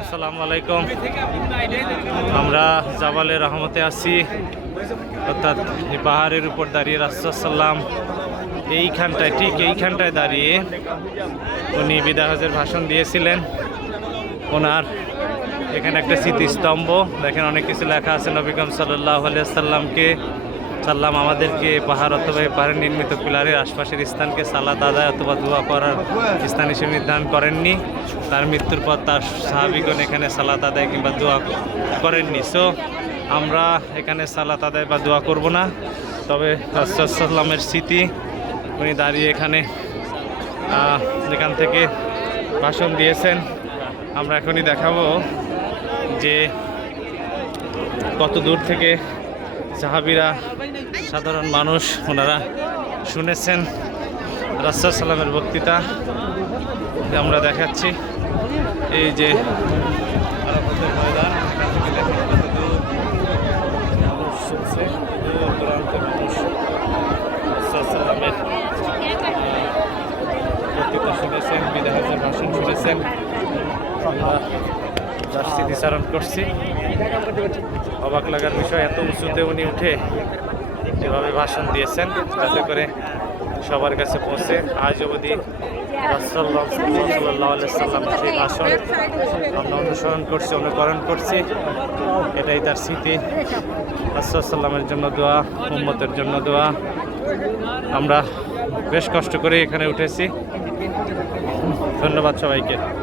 আসসালামু আলাইকুম। আমরা জাবালে রহমতে আছি। অর্থাৎ পাহাড়ের উপর দাঁড়িয়ে রাসুসাল্লাম এইখানটায়, ঠিক এইখানটায় দাঁড়িয়ে উনি বিদাহাজের ভাষণ দিয়েছিলেন। ওনার এখানে একটা স্মৃতিস্তম্ভ। দেখেন অনেক কিছু লেখা আছে নবিকম সাল্লাহ আলিয়া সাল্লামকে সাল্লাম আমাদেরকে পাহাড় অথবা এই পাহাড়ে নির্মিত পিলারের আশপাশের স্থানকে সালাত আদায় অথবা দোয়া করার স্থান হিসেবে নির্ধারণ করেননি। তার মৃত্যুর পর তার সাহাবিগণ এখানে সালাত আদায় কিংবা দোয়া করেননি। সো আমরা এখানে সালাত আদায় বা দোয়া করব না। তবে রাসুসাল্লামের স্মৃতি, উনি দাঁড়িয়ে এখানে এখান থেকে ভাষণ দিয়েছেন, আমরা এখনই দেখাবো যে কত দূর থেকে সাহাবিরা সাধারণ মানুষ, ওনারা শুনেছেন রাস্তা সালামের বক্তৃতা আমরা দেখাচ্ছি। এই যে ময়দান বক্তৃতা শুনেছেন ভাষণ শুনেছেন। করছি। অবাক লাগার বিষয়, এত উঁচুতে উনি উঠে যেভাবে ভাষণ দিয়েছেন যাতে করে সবার কাছে পৌঁছে আজ অবধি সাল্লাম সেই ভাষণ আমরা অনুসরণ করছি, অনুকরণ করছি, এটাই তার স্মৃতি। সাল্লামের জন্য দোয়া, উম্মতের জন্য দোয়া। আমরা বেশ কষ্ট করে এখানে উঠেছি। ধন্যবাদ সবাইকে।